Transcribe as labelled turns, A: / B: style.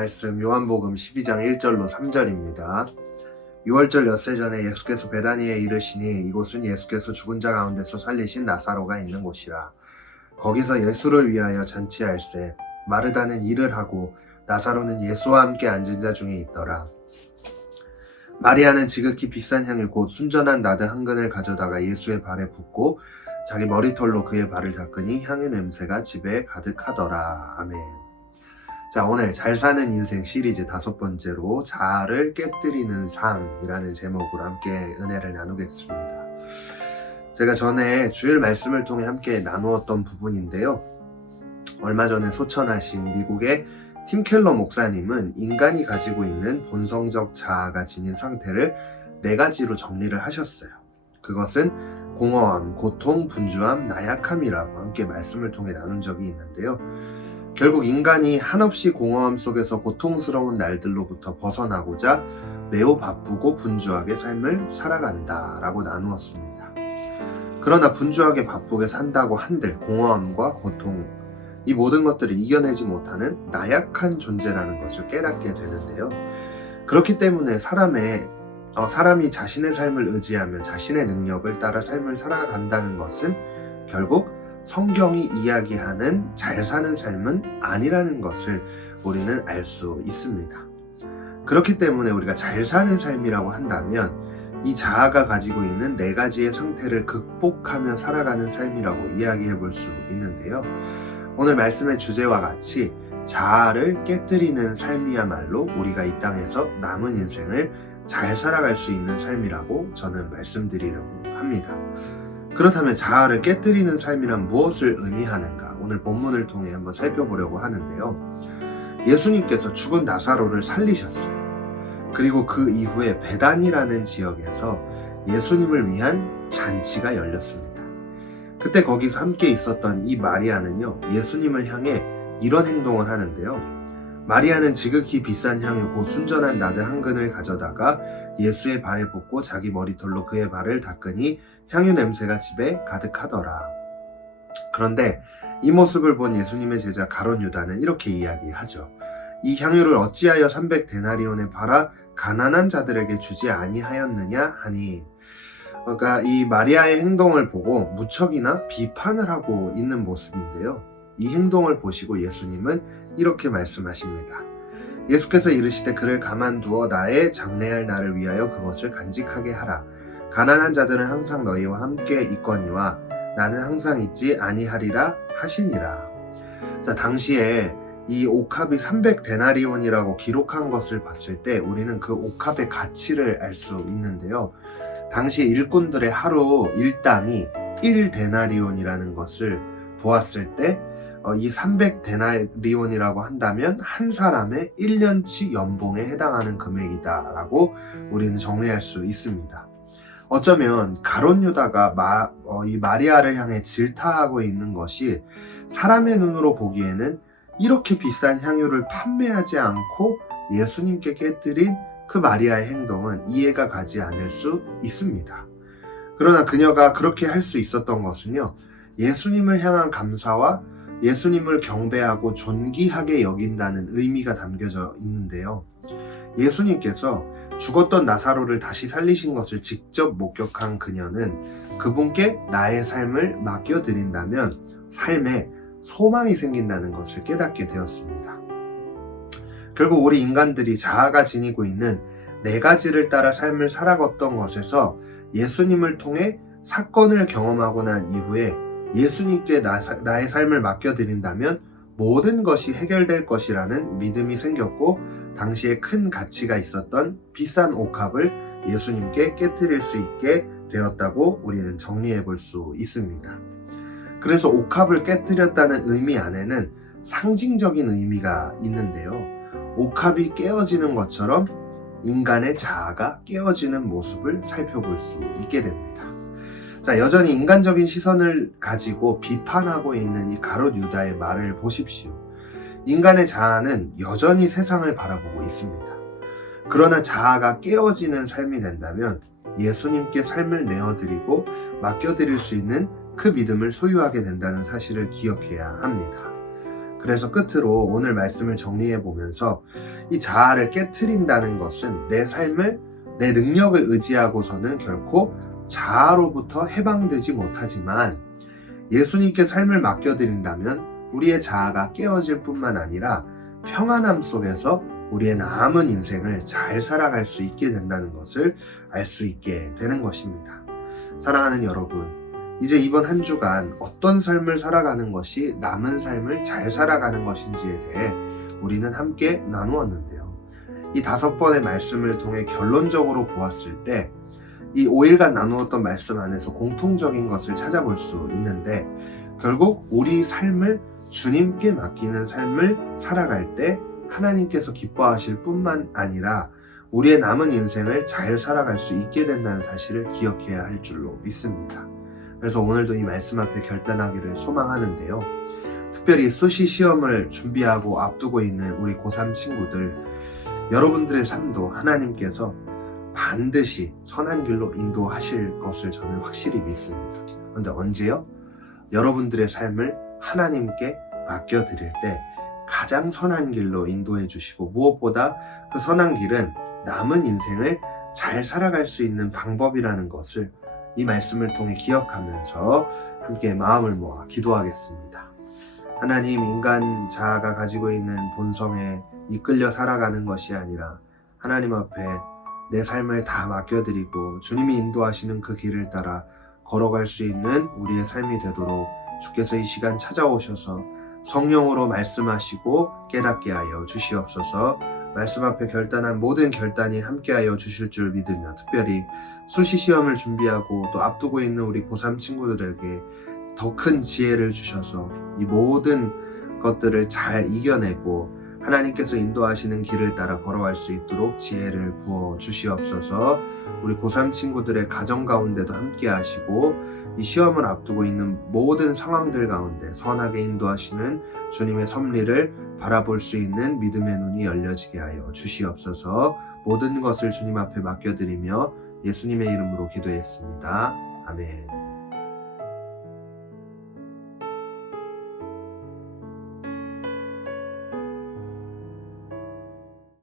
A: 말씀 요한복음 12장 1절로 3절입니다. 6월절 엿새 전에 예수께서 베다니에 이르시니 이곳은 예수께서 죽은 자 가운데서 살리신 나사로가 있는 곳이라. 거기서 예수를 위하여 잔치할세 마르다는 일을 하고 나사로는 예수와 함께 앉은 자 중에 있더라. 마리아는 지극히 비싼 향유 곧 순전한 나드 한 근을 가져다가 예수의 발에 붓고 자기 머리털로 그의 발을 닦으니 향유 냄새가 집에 가득하더라. 아멘. 자, 오늘 잘 사는 인생 시리즈 다섯 번째로 자아를 깨뜨리는 삶이라는 제목으로 함께 은혜를 나누겠습니다. 제가 전에 주일 말씀을 통해 함께 나누었던 부분인데요. 얼마 전에 소천하신 미국의 팀 켈러 목사님은 인간이 가지고 있는 본성적 자아가 지닌 상태를 네 가지로 정리를 하셨어요. 그것은 공허함, 고통, 분주함, 나약함이라고 함께 말씀을 통해 나눈 적이 있는데요. 결국 인간이 한없이 공허함 속에서 고통스러운 날들로부터 벗어나고자 매우 바쁘고 분주하게 삶을 살아간다 라고 나누었습니다. 그러나 분주하게 바쁘게 산다고 한들 공허함과 고통, 이 모든 것들을 이겨내지 못하는 나약한 존재라는 것을 깨닫게 되는데요. 그렇기 때문에 사람의 어, 사람이 자신의 삶을 의지하며 자신의 능력을 따라 삶을 살아간다는 것은 결국 성경이 이야기하는 잘 사는 삶은 아니라는 것을 우리는 알 수 있습니다. 그렇기 때문에 우리가 잘 사는 삶이라고 한다면 이 자아가 가지고 있는 네 가지의 상태를 극복하며 살아가는 삶이라고 이야기해 볼 수 있는데요. 오늘 말씀의 주제와 같이 자아를 깨뜨리는 삶이야말로 우리가 이 땅에서 남은 인생을 잘 살아갈 수 있는 삶이라고 저는 말씀드리려고 합니다. 그렇다면 자아를 깨뜨리는 삶이란 무엇을 의미하는가? 오늘 본문을 통해 한번 살펴보려고 하는데요. 예수님께서 죽은 나사로를 살리셨어요. 그리고 그 이후에 베단이라는 지역에서 예수님을 위한 잔치가 열렸습니다. 그때 거기서 함께 있었던 이 마리아는요, 예수님을 향해 이런 행동을 하는데요. 마리아는 지극히 비싼 향유 곧 순전한 나드 한 근을 가져다가 예수의 발에 붓고 자기 머리털로 그의 발을 닦으니 향유 냄새가 집에 가득하더라. 그런데 이 모습을 본 예수님의 제자 가론 유다는 이렇게 이야기하죠. 이 향유를 어찌하여 300 데나리온에 팔아 가난한 자들에게 주지 아니하였느냐 하니 그러니까 이 마리아의 행동을 보고 무척이나 비판을 하고 있는 모습인데요. 이 행동을 보시고 예수님은 이렇게 말씀하십니다. 예수께서 이르시되 그를 가만두어 나의 장래할 날을 위하여 그것을 간직하게 하라. 가난한 자들은 항상 너희와 함께 있거니와 나는 항상 있지 아니하리라 하시니라. 자, 당시에 이 옥합이 300 데나리온이라고 기록한 것을 봤을 때 우리는 그 옥합의 가치를 알 수 있는데요. 당시 일꾼들의 하루 일당이 1 데나리온이라는 것을 보았을 때 어, 이 300 데나리온이라고 한다면 한 사람의 1년치 연봉에 해당하는 금액이다라고 우리는 정리할 수 있습니다. 어쩌면 가론 유다가 마, 어, 이 마리아를 향해 질타하고 있는 것이 사람의 눈으로 보기에는 이렇게 비싼 향유를 판매하지 않고 예수님께 깨뜨린 그 마리아의 행동은 이해가 가지 않을 수 있습니다. 그러나 그녀가 그렇게 할 수 있었던 것은요, 예수님을 향한 감사와 예수님을 경배하고 존귀하게 여긴다는 의미가 담겨져 있는데요. 예수님께서 죽었던 나사로를 다시 살리신 것을 직접 목격한 그녀는 그분께 나의 삶을 맡겨드린다면 삶에 소망이 생긴다는 것을 깨닫게 되었습니다. 결국 우리 인간들이 자아가 지니고 있는 네 가지를 따라 삶을 살아갔던 것에서 예수님을 통해 사건을 경험하고 난 이후에 예수님께 나, 나의 삶을 맡겨드린다면 모든 것이 해결될 것이라는 믿음이 생겼고 당시에 큰 가치가 있었던 비싼 옥합을 예수님께 깨뜨릴 수 있게 되었다고 우리는 정리해 볼 수 있습니다. 그래서 옥합을 깨뜨렸다는 의미 안에는 상징적인 의미가 있는데요. 옥합이 깨어지는 것처럼 인간의 자아가 깨어지는 모습을 살펴볼 수 있게 됩니다. 자, 여전히 인간적인 시선을 가지고 비판하고 있는 이 가롯 유다의 말을 보십시오. 인간의 자아는 여전히 세상을 바라보고 있습니다. 그러나 자아가 깨어지는 삶이 된다면 예수님께 삶을 내어드리고 맡겨드릴 수 있는 그 믿음을 소유하게 된다는 사실을 기억해야 합니다. 그래서 끝으로 오늘 말씀을 정리해 보면서 이 자아를 깨트린다는 것은 내 삶을 내 능력을 의지하고서는 결코 자아로부터 해방되지 못하지만 예수님께 삶을 맡겨드린다면 우리의 자아가 깨어질 뿐만 아니라 평안함 속에서 우리의 남은 인생을 잘 살아갈 수 있게 된다는 것을 알 수 있게 되는 것입니다. 사랑하는 여러분, 이제 이번 한 주간 어떤 삶을 살아가는 것이 남은 삶을 잘 살아가는 것인지에 대해 우리는 함께 나누었는데요. 이 다섯 번의 말씀을 통해 결론적으로 보았을 때 이 5일간 나누었던 말씀 안에서 공통적인 것을 찾아볼 수 있는데 결국 우리 삶을 주님께 맡기는 삶을 살아갈 때 하나님께서 기뻐하실 뿐만 아니라 우리의 남은 인생을 잘 살아갈 수 있게 된다는 사실을 기억해야 할 줄로 믿습니다. 그래서 오늘도 이 말씀 앞에 결단하기를 소망하는데요. 특별히 수시 시험을 준비하고 앞두고 있는 우리 고3 친구들, 여러분들의 삶도 하나님께서 반드시 선한 길로 인도하실 것을 저는 확실히 믿습니다. 그런데 언제요? 여러분들의 삶을 하나님께 맡겨드릴 때 가장 선한 길로 인도해 주시고 무엇보다 그 선한 길은 남은 인생을 잘 살아갈 수 있는 방법이라는 것을 이 말씀을 통해 기억하면서 함께 마음을 모아 기도하겠습니다. 하나님, 인간 자아가 가지고 있는 본성에 이끌려 살아가는 것이 아니라 하나님 앞에 내 삶을 다 맡겨드리고 주님이 인도하시는 그 길을 따라 걸어갈 수 있는 우리의 삶이 되도록 주께서 이 시간 찾아오셔서 성령으로 말씀하시고 깨닫게 하여 주시옵소서. 말씀 앞에 결단한 모든 결단이 함께하여 주실 줄 믿으며 특별히 수시 시험을 준비하고 또 앞두고 있는 우리 고3 친구들에게 더 큰 지혜를 주셔서 이 모든 것들을 잘 이겨내고 하나님께서 인도하시는 길을 따라 걸어갈 수 있도록 지혜를 부어 주시옵소서 우리 고3 친구들의 가정 가운데도 함께 하시고 이 시험을 앞두고 있는 모든 상황들 가운데 선하게 인도하시는 주님의 섭리를 바라볼 수 있는 믿음의 눈이 열려지게 하여 주시옵소서 모든 것을 주님 앞에 맡겨드리며 예수님의 이름으로 기도했습니다. 아멘.